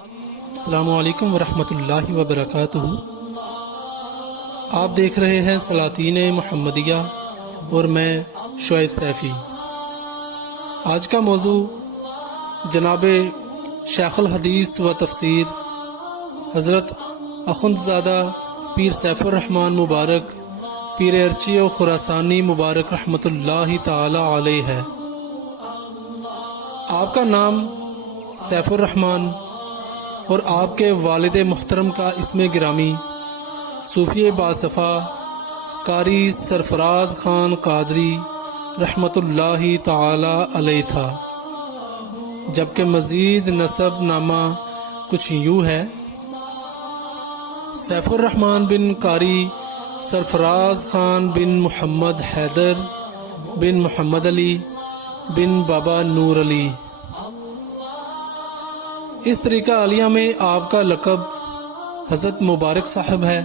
السلام علیکم ورحمۃ اللہ وبرکاتہ۔ آپ دیکھ رہے ہیں سلاطین محمدیہ اور میں شعیب سیفی۔ آج کا موضوع جناب شیخ الحدیث و تفسیر حضرت اخندزادہ پیر سیف الرحمن مبارک پیر ارچی و خراسانی مبارک رحمۃ اللہ تعالی علیہ ہے۔ آپ کا نام سیف الرحمن اور آپ کے والد محترم کا اسم گرامی صوفی باصفا قاری سرفراز خان قادری رحمۃ اللہ تعالی علیہ تھا، جبکہ مزید نسب نامہ کچھ یوں ہے: سیف الرحمن بن قاری سرفراز خان بن محمد حیدر بن محمد علی بن بابا نور علی۔ اس طریقہ عالیہ میں آپ کا لقب حضرت مبارک صاحب ہے،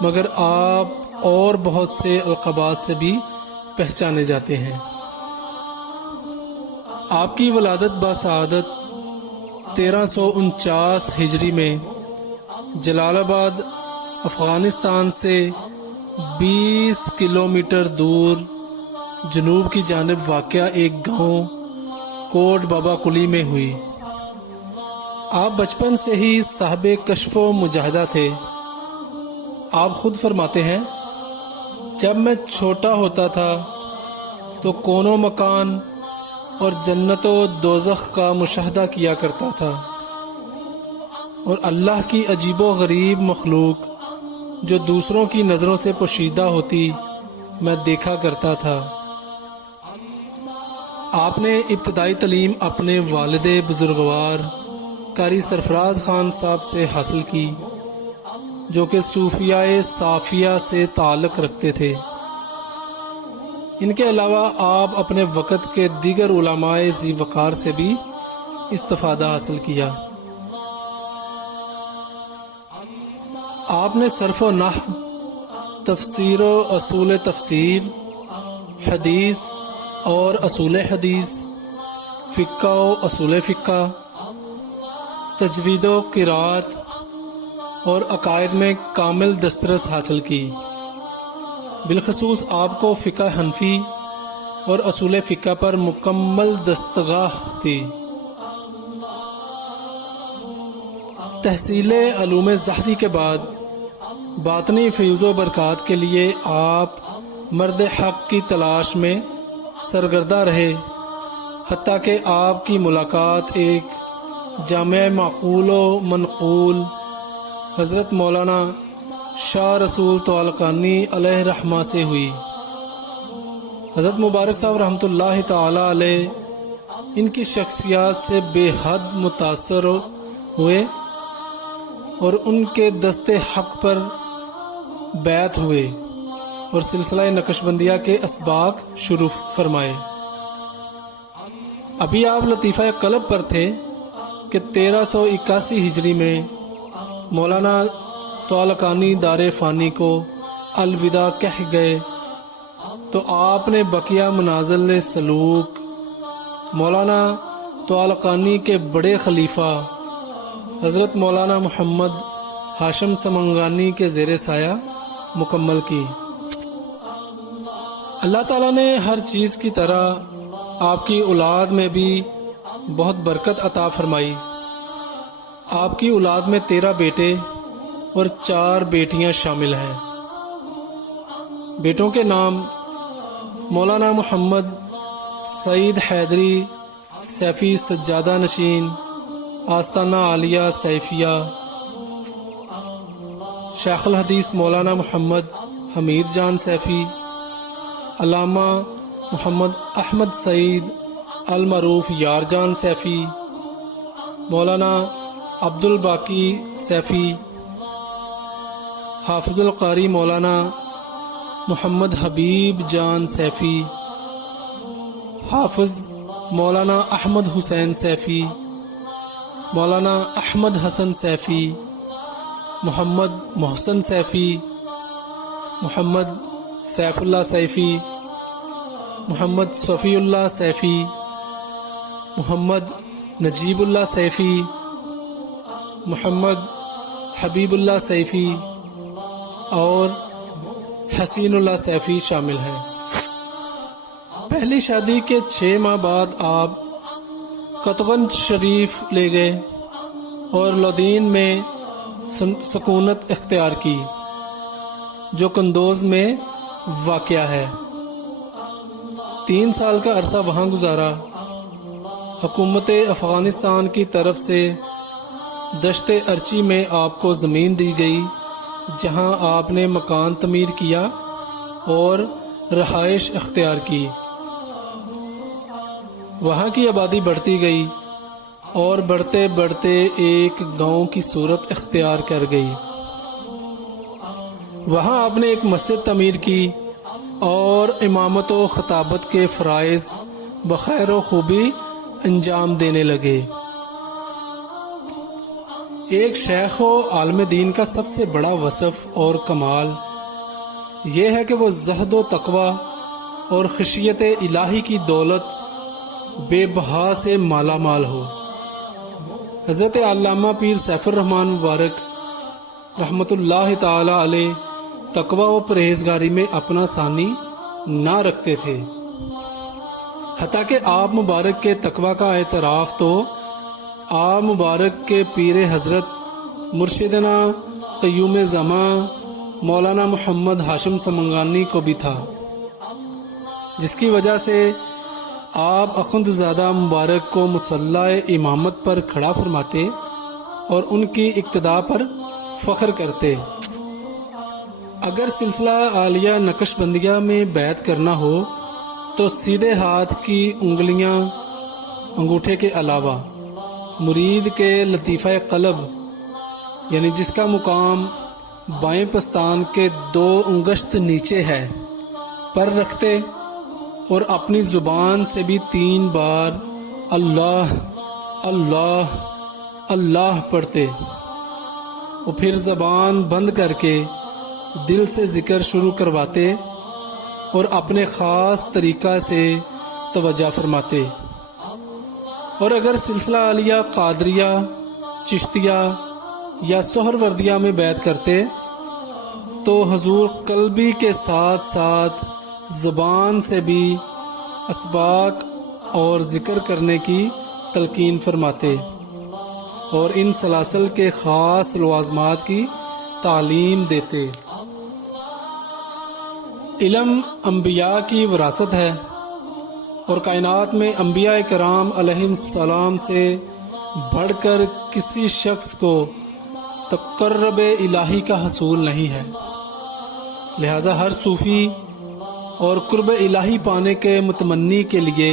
مگر آپ اور بہت سے القابات سے بھی پہچانے جاتے ہیں۔ آپ کی ولادت بسعادت 1349 ہجری میں جلال آباد افغانستان سے 20 کلومیٹر دور جنوب کی جانب واقع ایک گاؤں کوٹ بابا کلی میں ہوئی۔ آپ بچپن سے ہی صاحب کشف و مجاہدہ تھے۔ آپ خود فرماتے ہیں، جب میں چھوٹا ہوتا تھا تو کون و مکان اور جنت و دوزخ کا مشاہدہ کیا کرتا تھا، اور اللہ کی عجیب و غریب مخلوق جو دوسروں کی نظروں سے پوشیدہ ہوتی میں دیکھا کرتا تھا۔ آپ نے ابتدائی تعلیم اپنے والد بزرگوار قاری سرفراز خان صاحب سے حاصل کی، جو کہ صوفیاء صافیہ سے تعلق رکھتے تھے۔ ان کے علاوہ آپ اپنے وقت کے دیگر علماء ذی وقار سے بھی استفادہ حاصل کیا۔ آپ نے صرف و نحو، تفسیر و اصول تفسیر، حدیث اور اصول حدیث، فقہ و اصول فقہ، تجوید و قرات اور عقائد میں کامل دسترس حاصل کی۔ بالخصوص آپ کو فقہ حنفی اور اصول فقہ پر مکمل دستگاہ تھی۔ تحصیل علوم ظاہری کے بعد باطنی فیض و برکات کے لیے آپ مرد حق کی تلاش میں سرگردہ رہے، حتیٰ کہ آپ کی ملاقات ایک جامع معقول و منقول حضرت مولانا شاہ رسول توالقانی علیہ رحمہ سے ہوئی۔ حضرت مبارک صاحب رحمۃ اللہ تعالی علیہ ان کی شخصیات سے بے حد متاثر ہوئے اور ان کے دست حق پر بیعت ہوئے اور سلسلہ نقش بندیہ کے اسباق شروع فرمائے۔ ابھی آپ لطیفہ قلب پر تھے کہ 1381 ہجری میں مولانا توالقانی دار فانی کو الوداع کہہ گئے، تو آپ نے بقیہ منازل سلوک مولانا توالقانی کے بڑے خلیفہ حضرت مولانا محمد ہاشم سمنگانی کے زیر سایہ مکمل کی۔ اللہ تعالیٰ نے ہر چیز کی طرح آپ کی اولاد میں بھی بہت برکت عطا فرمائی۔ آپ کی اولاد میں 13 بیٹے اور 4 بیٹیاں شامل ہیں۔ بیٹوں کے نام مولانا محمد سعید حیدری سیفی سجادہ نشین آستانہ عالیہ سیفیہ، شیخ الحدیث مولانا محمد حمید جان سیفی، علامہ محمد احمد سعید المعروف یار جان سیفی، مولانا عبد الباقی سیفی، حافظ القاری مولانا محمد حبیب جان سیفی، حافظ مولانا احمد حسین سیفی، مولانا احمد حسن سیفی، محمد محسن سیفی، محمد سیف اللہ سیفی، محمد صفی اللہ سیفی، محمد نجیب اللہ سیفی، محمد حبیب اللہ سیفی اور حسین اللہ سیفی شامل ہیں۔ پہلی شادی کے 6 ماہ بعد آپ قطغن شریف لے گئے اور لودین میں سکونت اختیار کی جو قندوز میں واقع ہے۔ 3 سال کا عرصہ وہاں گزارا۔ حکومت افغانستان کی طرف سے دشت ارچی میں آپ کو زمین دی گئی جہاں آپ نے مکان تعمیر کیا اور رہائش اختیار کی۔ وہاں کی آبادی بڑھتی گئی اور بڑھتے بڑھتے ایک گاؤں کی صورت اختیار کر گئی۔ وہاں آپ نے ایک مسجد تعمیر کی اور امامت و خطابت کے فرائض بخیر و خوبی انجام دینے لگے۔ ایک شیخ و عالم دین کا سب سے بڑا وصف اور کمال یہ ہے کہ وہ زہد و تقوی اور خشیت الہی کی دولت بے بہا سے مالا مال ہو۔ حضرت علامہ پیر سیف الرحمن مبارک رحمۃ اللہ تعالی علیہ تقوی و پرہیزگاری میں اپنا ثانی نہ رکھتے تھے، حتیٰ کہ آپ مبارک کے تقوی کا اعتراف تو آپ مبارک کے پیر حضرت مرشدنا قیوم زمان مولانا محمد ہاشم سمنگانی کو بھی تھا، جس کی وجہ سے آپ اخندزادہ مبارک کو مصلی امامت پر کھڑا فرماتے اور ان کی اقتداء پر فخر کرتے۔ اگر سلسلہ عالیہ نقش بندیہ میں بیعت کرنا ہو تو سیدھے ہاتھ کی انگلیاں انگوٹھے کے علاوہ مرید کے لطیفہ قلب یعنی جس کا مقام بائیں پستان کے 2 انگشت نیچے ہے پر رکھتے اور اپنی زبان سے بھی 3 بار اللہ اللہ اللہ پڑھتے اور پھر زبان بند کر کے دل سے ذکر شروع کرواتے اور اپنے خاص طریقہ سے توجہ فرماتے۔ اور اگر سلسلہ عالیہ قادریہ چشتیہ یا سہروردیہ میں بیعت کرتے تو حضور قلبی کے ساتھ ساتھ زبان سے بھی اسباق اور ذکر کرنے کی تلقین فرماتے اور ان سلاسل کے خاص لوازمات کی تعلیم دیتے۔ علم انبیاء کی وراثت ہے اور کائنات میں انبیاء کرام علیہ السلام سے بڑھ کر کسی شخص کو تقرب الہی کا حصول نہیں ہے، لہذا ہر صوفی اور قرب الہی پانے کے متمنی کے لیے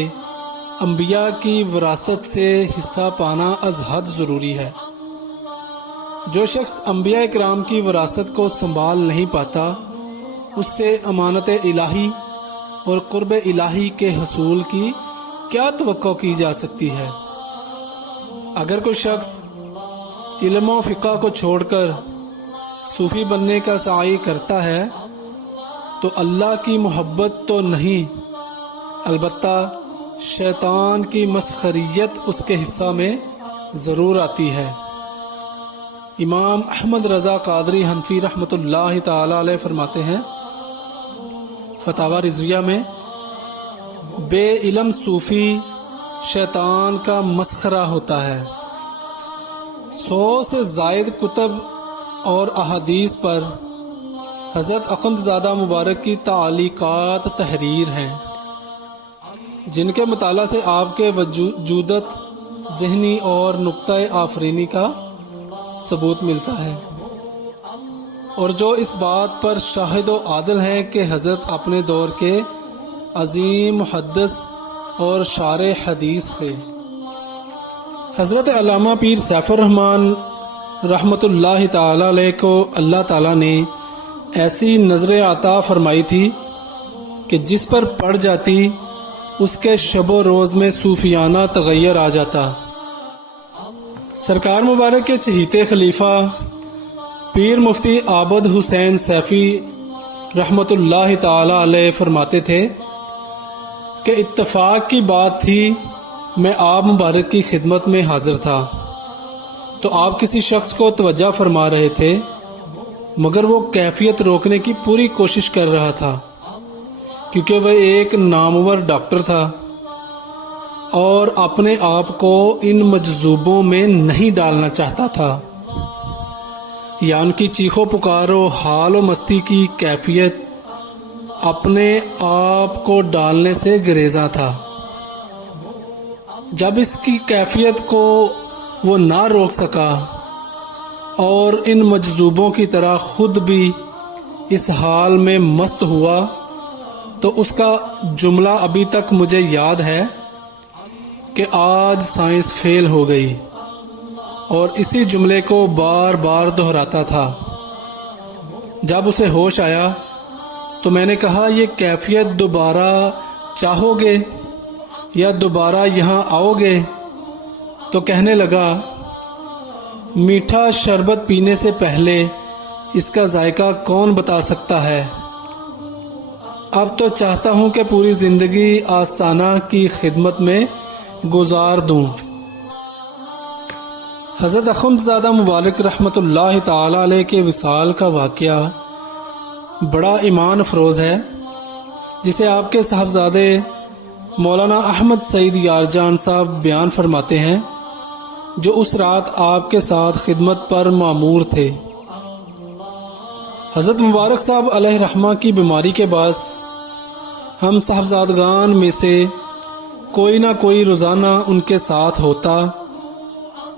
انبیاء کی وراثت سے حصہ پانا از حد ضروری ہے۔ جو شخص انبیاء کرام کی وراثت کو سنبھال نہیں پاتا اس سے امانت الہی اور قرب الہی کے حصول کی کیا توقع کی جا سکتی ہے؟ اگر کوئی شخص علم و فقہ کو چھوڑ کر صوفی بننے کا سعی کرتا ہے تو اللہ کی محبت تو نہیں، البتہ شیطان کی مسخریت اس کے حصہ میں ضرور آتی ہے۔ امام احمد رضا قادری حنفی رحمۃ اللہ تعالی علیہ فرماتے ہیں فتاوی رضویہ میں، بے علم صوفی شیطان کا مسخرہ ہوتا ہے۔ 100 سے زائد کتب اور احادیث پر حضرت اخندزادہ مبارک کی تعلیقات تحریر ہیں جن کے مطالعہ سے آپ کے وجودت ذہنی اور نقطہ آفرینی کا ثبوت ملتا ہے، اور جو اس بات پر شاہد و عادل ہیں کہ حضرت اپنے دور کے عظیم محدث اور شارح حدیث تھے۔ حضرت علامہ پیر سیف الرحمن رحمۃ اللہ تعالی علیہ کو اللہ تعالی نے ایسی نظر عطا فرمائی تھی کہ جس پر پڑ جاتی اس کے شب و روز میں صوفیانہ تغیر آ جاتا۔ سرکار مبارک کے چہیتے خلیفہ پیر مفتی عابد حسین سیفی رحمۃ اللہ تعالی علیہ فرماتے تھے کہ اتفاق کی بات تھی، میں آپ مبارک کی خدمت میں حاضر تھا تو آپ کسی شخص کو توجہ فرما رہے تھے، مگر وہ کیفیت روکنے کی پوری کوشش کر رہا تھا، کیونکہ وہ ایک نامور ڈاکٹر تھا اور اپنے آپ کو ان مجذوبوں میں نہیں ڈالنا چاہتا تھا، یا ان کی چیخو پکارو حال و مستی کی کیفیت اپنے آپ کو ڈالنے سے گریزاں تھا۔ جب اس کی کیفیت کو وہ نہ روک سکا اور ان مجذوبوں کی طرح خود بھی اس حال میں مست ہوا، تو اس کا جملہ ابھی تک مجھے یاد ہے کہ آج سائنس فیل ہو گئی، اور اسی جملے کو بار بار دہراتا تھا۔ جب اسے ہوش آیا تو میں نے کہا، یہ کیفیت دوبارہ چاہو گے یا دوبارہ یہاں آؤ گے؟ تو کہنے لگا، میٹھا شربت پینے سے پہلے اس کا ذائقہ کون بتا سکتا ہے؟ اب تو چاہتا ہوں کہ پوری زندگی آستانہ کی خدمت میں گزار دوں۔ حضرت اخندزادہ مبارک رحمۃ اللہ تعالی علیہ کے وصال کا واقعہ بڑا ایمان افروز ہے، جسے آپ کے صاحبزادے مولانا احمد سعید یارجان صاحب بیان فرماتے ہیں، جو اس رات آپ کے ساتھ خدمت پر مامور تھے۔ حضرت مبارک صاحب علیہ رحمہ کی بیماری کے باعث ہم صاحبزادگان میں سے کوئی نہ کوئی روزانہ ان کے ساتھ ہوتا،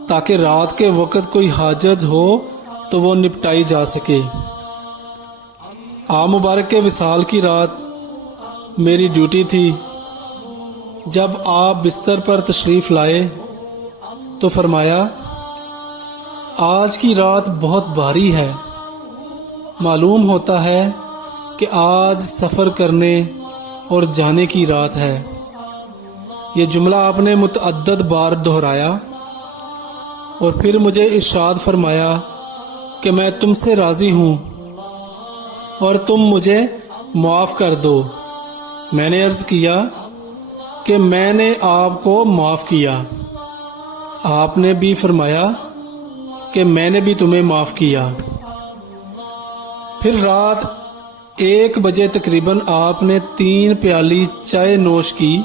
تاکہ رات کے وقت کوئی حاجت ہو تو وہ نپٹائی جا سکے۔ آپ مبارک کے وصال کی رات میری ڈیوٹی تھی۔ جب آپ بستر پر تشریف لائے تو فرمایا، آج کی رات بہت بھاری ہے، معلوم ہوتا ہے کہ آج سفر کرنے اور جانے کی رات ہے۔ یہ جملہ آپ نے متعدد بار دہرایا اور پھر مجھے ارشاد فرمایا کہ میں تم سے راضی ہوں اور تم مجھے معاف کر دو۔ میں نے عرض کیا کہ میں نے آپ کو معاف کیا۔ آپ نے بھی فرمایا کہ میں نے بھی تمہیں معاف کیا۔ پھر رات 1 بجے تقریباً آپ نے 3 پیالی چائے نوش کی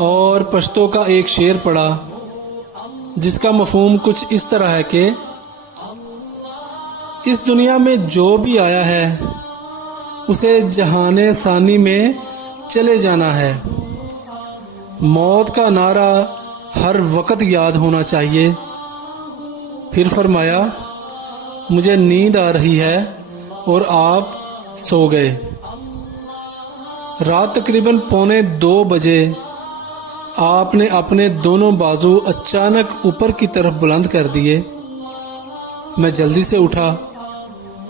اور پشتو کا ایک شعر پڑھا، جس کا مفہوم کچھ اس طرح ہے کہ اس دنیا میں جو بھی آیا ہے اسے جہان ثانی میں چلے جانا ہے۔ موت کا نعرہ ہر وقت یاد ہونا چاہیے۔ پھر فرمایا، مجھے نیند آ رہی ہے، اور آپ سو گئے۔ رات تقریباً 1:45 بجے آپ نے اپنے دونوں بازو اچانک اوپر کی طرف بلند کر دیے۔ میں جلدی سے اٹھا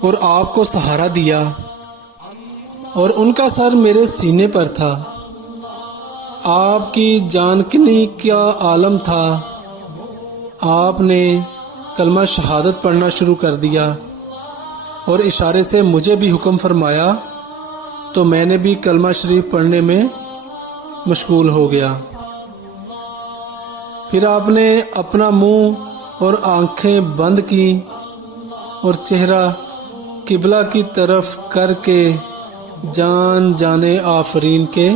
اور آپ کو سہارا دیا، اور ان کا سر میرے سینے پر تھا۔ آپ کی جانکنی کیا عالم تھا۔ آپ نے کلمہ شہادت پڑھنا شروع کر دیا اور اشارے سے مجھے بھی حکم فرمایا، تو میں نے بھی کلمہ شریف پڑھنے میں مشغول ہو گیا۔ پھر آپ نے اپنا منہ اور آنکھیں بند کی اور چہرہ قبلہ کی طرف کر کے جان جانے آفرین کے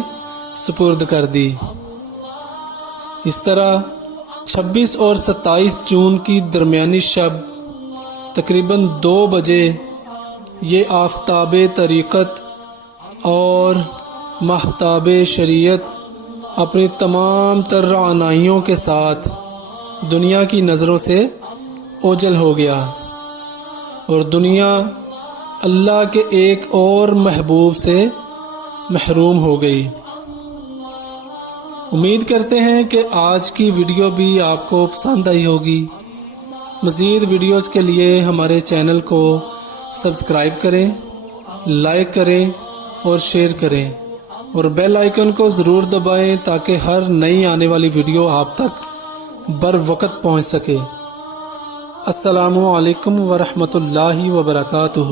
سپرد کر دی۔ اس طرح 26 اور 27 جون کی درمیانی شب تقریباً 2 بجے یہ آفتاب طریقت اور ماہتاب شریعت اپنی تمام تر رعنائیوں کے ساتھ دنیا کی نظروں سے اوجھل ہو گیا، اور دنیا اللہ کے ایک اور محبوب سے محروم ہو گئی۔ امید کرتے ہیں کہ آج کی ویڈیو بھی آپ کو پسند آئی ہوگی۔ مزید ویڈیوز کے لیے ہمارے چینل کو سبسکرائب کریں، لائک کریں اور شیئر کریں، اور بیل آئیکن کو ضرور دبائیں تاکہ ہر نئی آنے والی ویڈیو آپ تک بر وقت پہنچ سکے۔ السلام علیکم ورحمۃ اللہ وبرکاتہ۔